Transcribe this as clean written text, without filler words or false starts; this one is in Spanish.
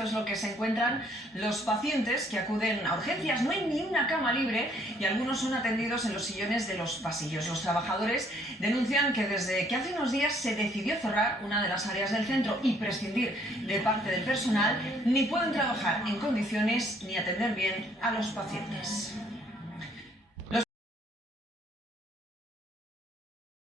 esto es lo que se encuentran los pacientes que acuden a urgencias. No hay ni una cama libre y algunos son atendidos en los sillones de los pasillos. Los trabajadores denuncian que desde que hace unos días se decidió cerrar una de las áreas del centro y prescindir de parte del personal, ni pueden trabajar en condiciones ni atender bien a los pacientes.